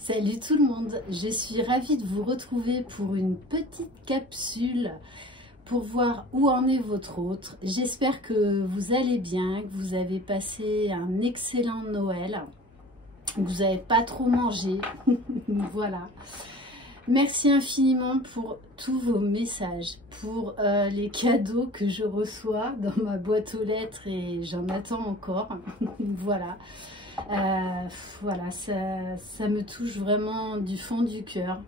Salut tout le monde, je suis ravie de vous retrouver pour une petite capsule pour voir où en est votre autre. J'espère que vous allez bien, que vous avez passé un excellent Noël, que vous n'avez pas trop mangé. Voilà. Merci infiniment pour tous vos messages, pour les cadeaux que je reçois dans ma boîte aux lettres et j'en attends encore. Voilà. Voilà, ça me touche vraiment du fond du cœur.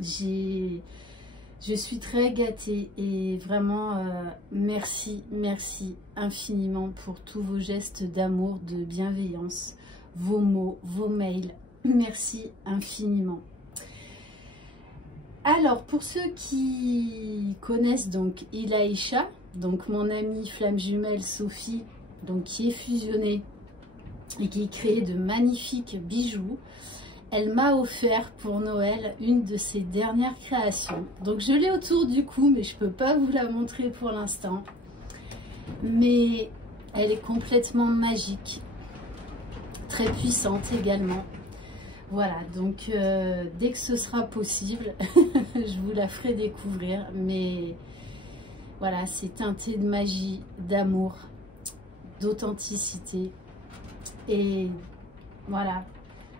Je suis très gâtée et vraiment merci infiniment pour tous vos gestes d'amour, de bienveillance, vos mots, vos mails. Merci infiniment. Alors, pour ceux qui connaissent donc Ilaïcha, donc mon amie flamme jumelle Sophie, donc qui est fusionnée et qui crée de magnifiques bijoux, elle m'a offert pour Noël une de ses dernières créations. Donc je l'ai autour du cou, mais je ne peux pas vous la montrer pour l'instant. Mais elle est complètement magique, très puissante également. Voilà, donc dès que ce sera possible, je vous la ferai découvrir. Mais voilà, c'est teinté de magie, d'amour, d'authenticité. Et voilà,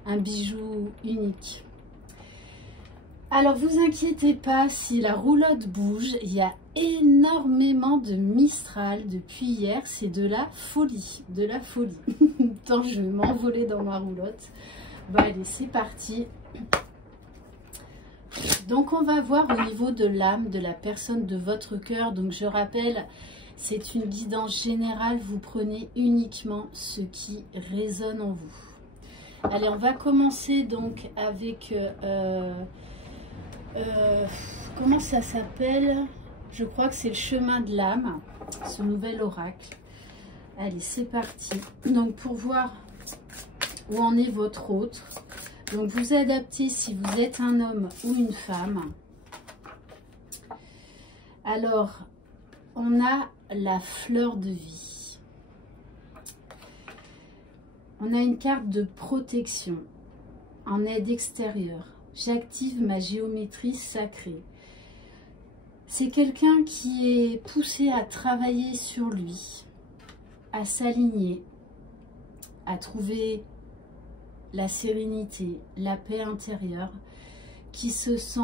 un bijou unique. Alors vous inquiétez pas si la roulotte bouge, il y a énormément de Mistral depuis hier, c'est de la folie, Tant je vais m'envoler dans ma roulotte. Bon allez, c'est parti. Donc on va voir au niveau de l'âme de la personne de votre cœur. Donc je rappelle, c'est une guidance générale, vous prenez uniquement ce qui résonne en vous. Allez, on va commencer donc avec, comment ça s'appelle? Je crois que c'est le chemin de l'âme, ce nouvel oracle. Allez, c'est parti. Donc pour voir où en est votre autre, donc vous adaptez si vous êtes un homme ou une femme. Alors, on a la fleur de vie. On a une carte de protection en aide extérieure. J'active ma géométrie sacrée. C'est quelqu'un qui est poussé à travailler sur lui, à s'aligner, à trouver la sérénité, la paix intérieure, qui se sent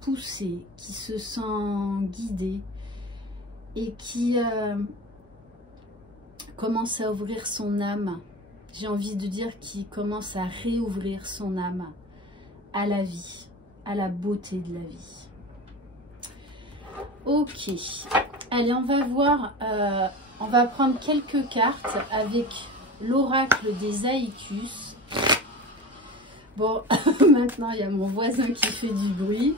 poussé, qui se sent guidé, et qui commence à ouvrir son âme. J'ai envie de dire qu'il commence à réouvrir son âme à la vie, à la beauté de la vie. Ok, allez, on va voir, on va prendre quelques cartes avec l'oracle des Aïkus. Bon, maintenant il y a mon voisin qui fait du bruit,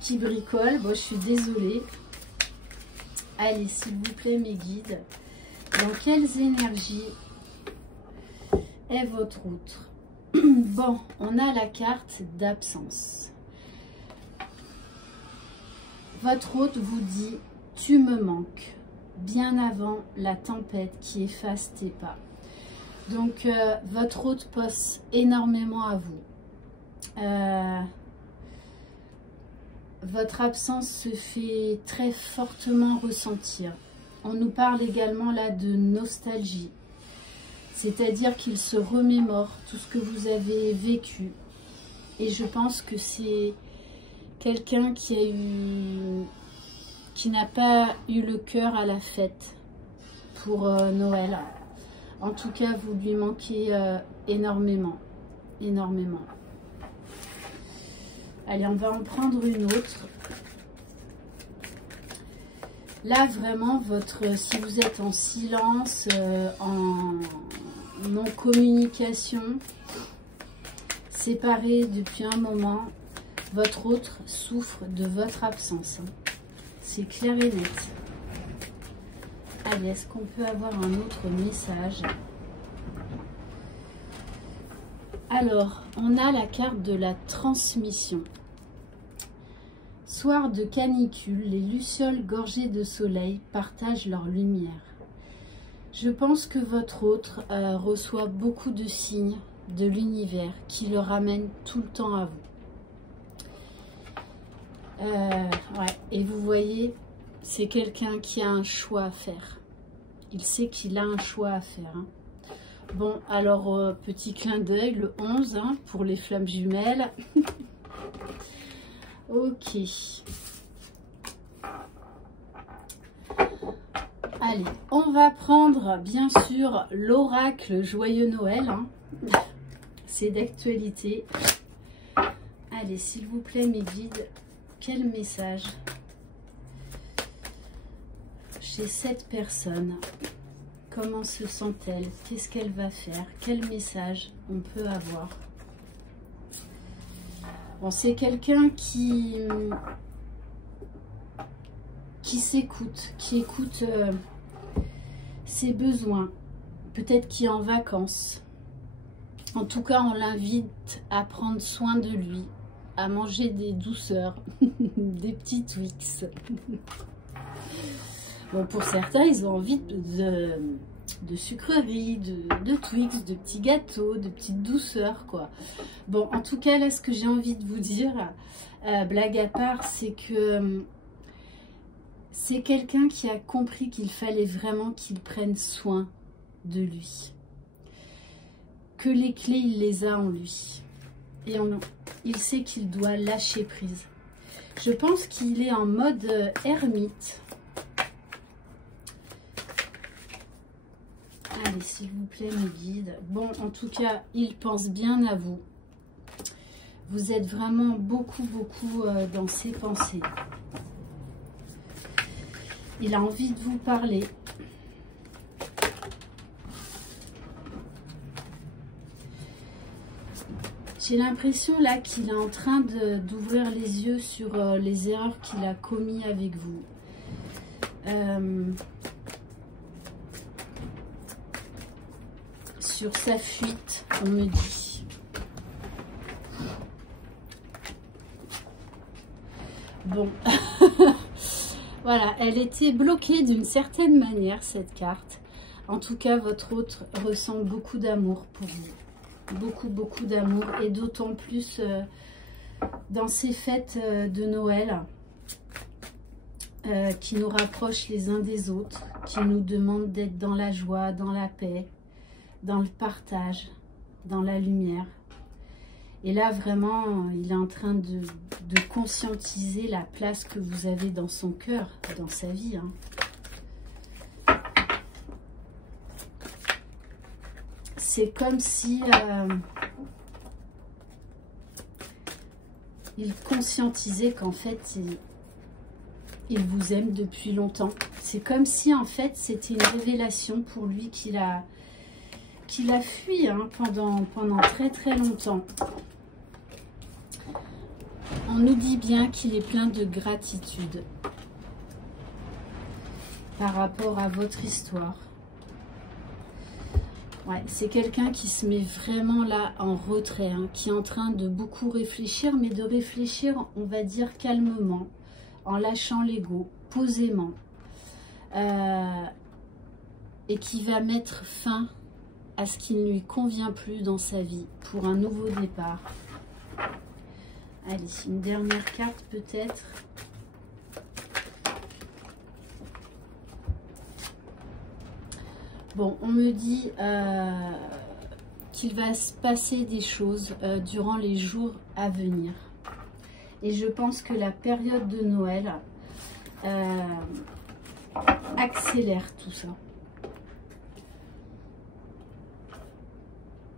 qui bricole. Bon, je suis désolée. Allez, s'il vous plaît, mes guides, dans quelles énergies est votre autre? Bon, on a la carte d'absence. Votre hôte vous dit « tu me manques » bien avant la tempête qui efface tes pas. Donc, votre hôte pense énormément à vous. Votre absence se fait très fortement ressentir. On nous parle également là de nostalgie. C'est-à-dire qu'il se remémore tout ce que vous avez vécu. Et je pense que c'est quelqu'un qui n'a pas eu le cœur à la fête pour Noël. En tout cas, vous lui manquez énormément. Allez, on va en prendre une autre. Là, vraiment, si vous êtes en silence, en non-communication, séparé depuis un moment, votre autre souffre de votre absence. C'est clair et net. Allez, est-ce qu'on peut avoir un autre message? Alors, on a la carte de la transmission. Soir de canicule, les lucioles gorgées de soleil partagent leur lumière. Je pense que votre autre reçoit beaucoup de signes de l'univers qui le ramène tout le temps à vous. Ouais. Et vous voyez, c'est quelqu'un qui a un choix à faire. Il sait qu'il a un choix à faire. Hein. Bon, alors, petit clin d'œil, le 11, hein, pour les flammes jumelles. Ok. Allez, on va prendre, bien sûr, l'oracle Joyeux Noël. Hein. C'est d'actualité. Allez, s'il vous plaît, mes guides, quel message chez cette personne? Comment se sent-elle? Qu'est-ce qu'elle va faire? Quel message on peut avoir? Bon, c'est quelqu'un qui s'écoute, qui écoute ses besoins. Peut-être qui est en vacances. En tout cas, on l'invite à prendre soin de lui, à manger des douceurs, des petits Twix. Bon, pour certains, ils ont envie de sucreries, de Twix, de petits gâteaux, de petites douceurs, quoi. Bon, en tout cas, là, ce que j'ai envie de vous dire, blague à part, c'est que c'est quelqu'un qui a compris qu'il fallait vraiment qu'il prenne soin de lui. Que les clés, il les a en lui. Et il sait qu'il doit lâcher prise. Je pense qu'il est en mode ermite. Allez, s'il vous plaît, mes guides. Bon, en tout cas, il pense bien à vous. Vous êtes vraiment beaucoup dans ses pensées. Il a envie de vous parler. J'ai l'impression là qu'il est en train d'ouvrir les yeux sur les erreurs qu'il a commises avec vous. Sur sa fuite, on me dit. Bon, voilà, elle était bloquée d'une certaine manière, cette carte. En tout cas, votre hôte ressent beaucoup d'amour pour vous. Beaucoup d'amour. Et d'autant plus dans ces fêtes de Noël qui nous rapprochent les uns des autres, qui nous demandent d'être dans la joie, dans la paix, dans le partage, dans la lumière. Et là, vraiment, il est en train de conscientiser la place que vous avez dans son cœur, dans sa vie. Hein. C'est comme si il conscientisait qu'en fait, il vous aime depuis longtemps. C'est comme si, en fait, c'était une révélation pour lui qu'il a fui hein, pendant très longtemps. On nous dit bien qu'il est plein de gratitude par rapport à votre histoire. Ouais, c'est quelqu'un qui se met vraiment là en retrait, hein, qui est en train de beaucoup réfléchir, mais de réfléchir, on va dire, calmement, en lâchant l'ego, posément. Et qui va mettre fin à ce qui ne lui convient plus dans sa vie pour un nouveau départ. Allez, une dernière carte peut-être. Bon, on me dit qu'il va se passer des choses durant les jours à venir. Et je pense que la période de Noël accélère tout ça.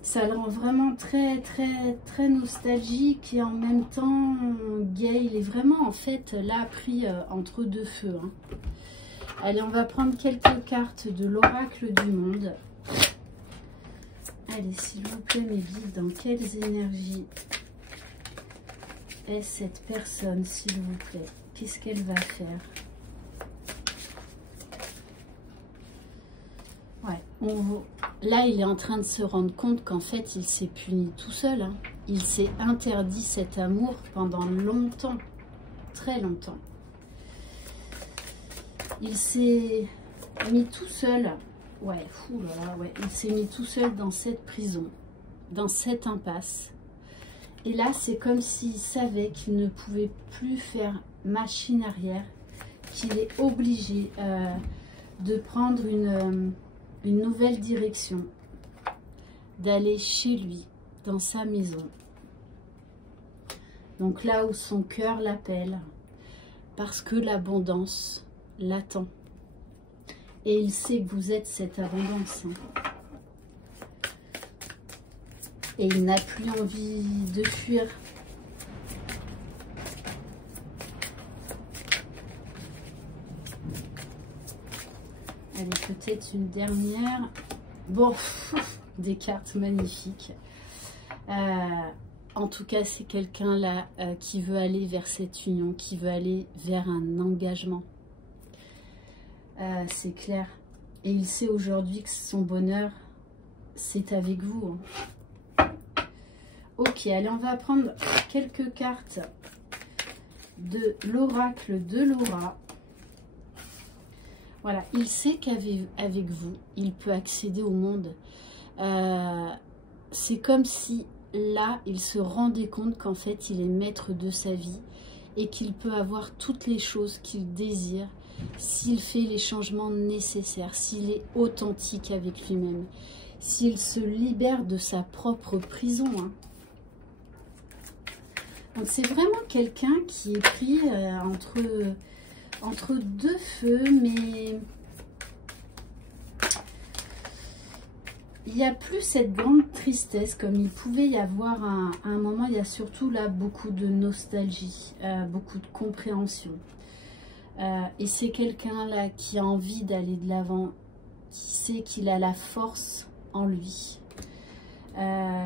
Ça le rend vraiment très nostalgique et en même temps gay. Il est vraiment en fait là pris entre deux feux. Hein. Allez, on va prendre quelques cartes de l'oracle du monde. Allez, s'il vous plaît, mes guides, dans quelles énergies est cette personne, s'il vous plaît? Qu'est-ce qu'elle va faire? Ouais, là, il est en train de se rendre compte qu'en fait, il s'est puni tout seul. Hein. Il s'est interdit cet amour pendant longtemps, très longtemps. Il s'est mis tout seul. Ouais, fou là, ouais. Il s'est mis tout seul dans cette prison. dans cette impasse. Et là, c'est comme s'il savait qu'il ne pouvait plus faire machine arrière, qu'il est obligé de prendre une nouvelle direction, d'aller chez lui, dans sa maison. Donc là où son cœur l'appelle, parce que l'abondance l'attend. Et il sait que vous êtes cette abondance. Et il n'a plus envie de fuir. Allez, peut-être une dernière. Bon, des cartes magnifiques. En tout cas, c'est quelqu'un là qui veut aller vers cette union, qui veut aller vers un engagement. C'est clair. Et il sait aujourd'hui que son bonheur, c'est avec vous. Ok, allez, on va prendre quelques cartes de l'oracle de Laura. Voilà, il sait qu'avec vous, il peut accéder au monde. C'est comme si là, il se rendait compte qu'en fait, il est maître de sa vie et qu'il peut avoir toutes les choses qu'il désire s'il fait les changements nécessaires, s'il est authentique avec lui-même, s'il se libère de sa propre prison. Donc c'est vraiment quelqu'un qui est pris entre deux feux, mais il n'y a plus cette grande tristesse comme il pouvait y avoir à un moment. Il y a surtout là beaucoup de nostalgie, beaucoup de compréhension. Et c'est quelqu'un là qui a envie d'aller de l'avant, qui sait qu'il a la force en lui,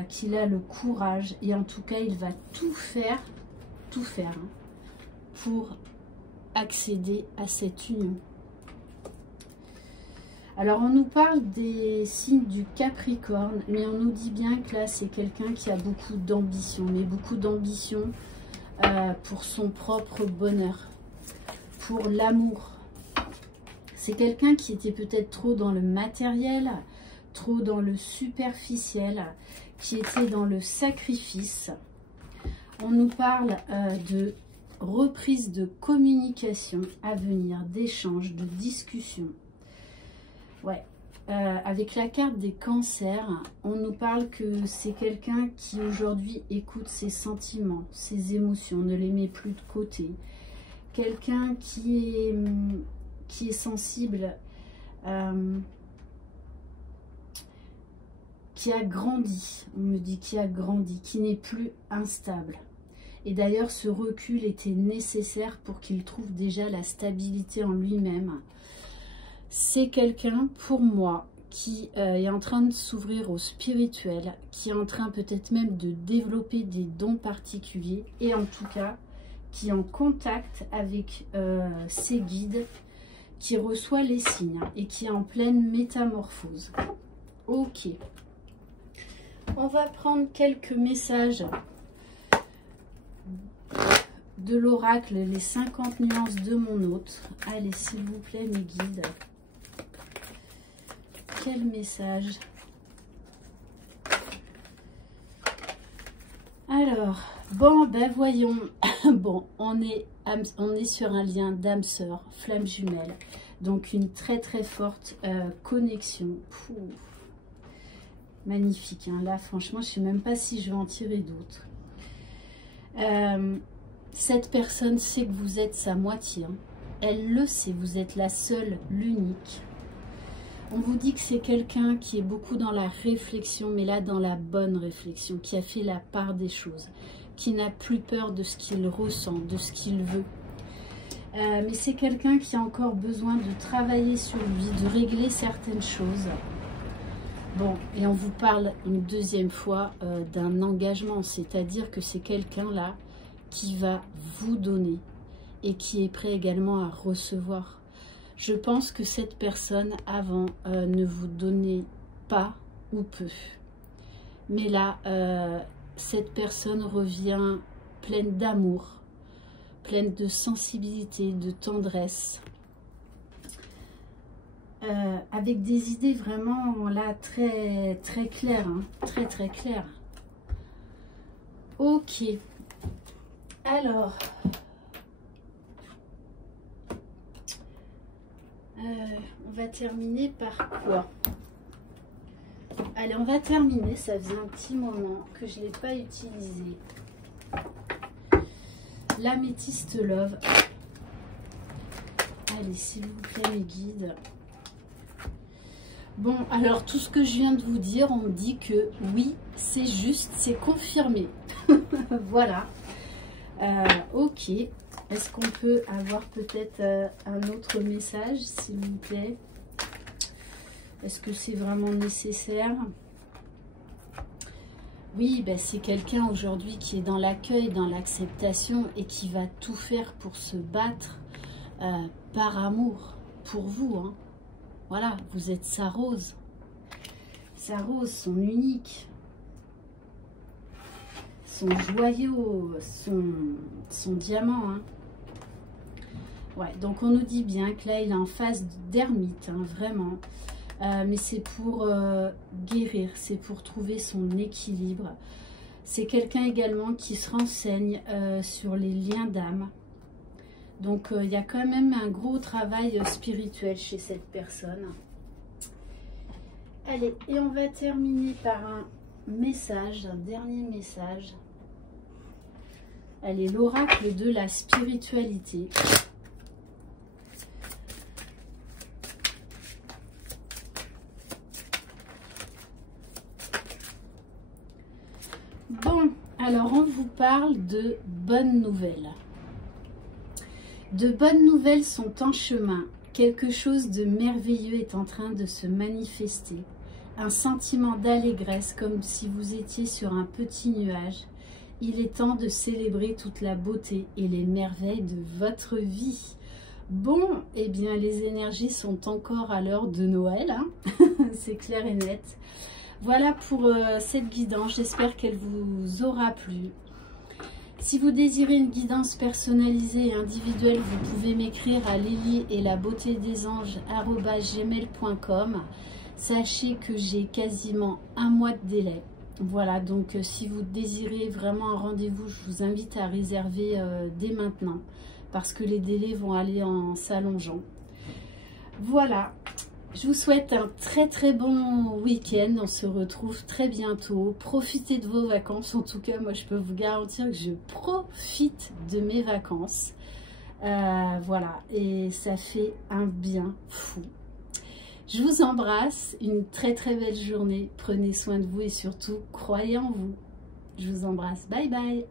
qu'il a le courage, et en tout cas il va tout faire pour accéder à cette union. Alors on nous parle des signes du Capricorne, mais on nous dit bien que là c'est quelqu'un qui a beaucoup d'ambition, mais beaucoup d'ambition pour son propre bonheur, pour l'amour. C'est quelqu'un qui était peut-être trop dans le matériel, trop dans le superficiel, qui était dans le sacrifice. On nous parle de reprise de communication à venir, d'échanges, de discussions. Ouais, avec la carte des cancers, on nous parle que c'est quelqu'un qui aujourd'hui écoute ses sentiments, ses émotions, ne les met plus de côté. Quelqu'un qui est sensible, qui a grandi, on me dit qui a grandi, qui n'est plus instable. Et d'ailleurs, ce recul était nécessaire pour qu'il trouve déjà la stabilité en lui-même. C'est quelqu'un, pour moi, qui est en train de s'ouvrir au spirituel, qui est en train peut-être même de développer des dons particuliers, et en tout cas, qui est en contact avec ses guides, qui reçoit les signes et qui est en pleine métamorphose. Ok. On va prendre quelques messages de l'oracle, les 50 nuances de mon autre. Allez, s'il vous plaît, mes guides. Quel message? Alors, bon, ben voyons. Bon, on est sur un lien d'âme sœur, flamme jumelle. Donc, une très très forte connexion. Pouh. Magnifique, hein. Là, franchement, je ne sais même pas si je vais en tirer d'autres. Cette personne sait que vous êtes sa moitié. Hein. Elle le sait, vous êtes la seule, l'unique. On vous dit que c'est quelqu'un qui est beaucoup dans la réflexion, mais là, dans la bonne réflexion, qui a fait la part des choses, qui n'a plus peur de ce qu'il ressent, de ce qu'il veut. Mais c'est quelqu'un qui a encore besoin de travailler sur lui, de régler certaines choses. Bon, et on vous parle une deuxième fois d'un engagement, c'est-à-dire que c'est quelqu'un là qui va vous donner et qui est prêt également à recevoir. Je pense que cette personne avant ne vous donnait pas ou peu. Mais là, cette personne revient pleine d'amour, pleine de sensibilité, de tendresse. avec des idées vraiment là très très claires, hein, très très claires. Ok, alors on va terminer par quoi? Allez, on va terminer, ça faisait un petit moment que je ne l'ai pas utilisé. L'améthyste Love. Allez, s'il vous plaît, mes guides. Bon, alors tout ce que je viens de vous dire, on me dit que oui, c'est juste, c'est confirmé. Voilà. Ok. Est-ce qu'on peut avoir peut-être un autre message, s'il vous plaît? Est-ce que c'est vraiment nécessaire? Oui, ben c'est quelqu'un aujourd'hui qui est dans l'accueil, dans l'acceptation et qui va tout faire pour se battre par amour pour vous. Hein. Voilà, vous êtes sa rose. Sa rose, son unique. Son joyau, son diamant. Hein. Ouais, donc on nous dit bien que là, il est en phase d'ermite, hein, vraiment. Mais c'est pour guérir, c'est pour trouver son équilibre. C'est quelqu'un également qui se renseigne sur les liens d'âme. Donc il y a quand même un gros travail spirituel chez cette personne. Allez, et on va terminer par un message, un dernier message. Allez, l'oracle de la spiritualité. Bon, alors on vous parle de bonnes nouvelles. De bonnes nouvelles sont en chemin. Quelque chose de merveilleux est en train de se manifester. Un sentiment d'allégresse comme si vous étiez sur un petit nuage. Il est temps de célébrer toute la beauté et les merveilles de votre vie. Bon, eh bien les énergies sont encore à l'heure de Noël, hein. C'est clair et net. Voilà pour cette guidance, j'espère qu'elle vous aura plu. Si vous désirez une guidance personnalisée et individuelle, vous pouvez m'écrire à lily-et-la-beauté-des-anges@gmail.com. Sachez que j'ai quasiment un mois de délai. Voilà, donc si vous désirez vraiment un rendez-vous, je vous invite à réserver dès maintenant parce que les délais vont aller en s'allongeant. Voilà. Je vous souhaite un très très bon week-end, on se retrouve très bientôt. Profitez de vos vacances, en tout cas moi je peux vous garantir que je profite de mes vacances. Voilà, et ça fait un bien fou. Je vous embrasse, une très très belle journée, prenez soin de vous et surtout croyez en vous. Je vous embrasse, bye bye.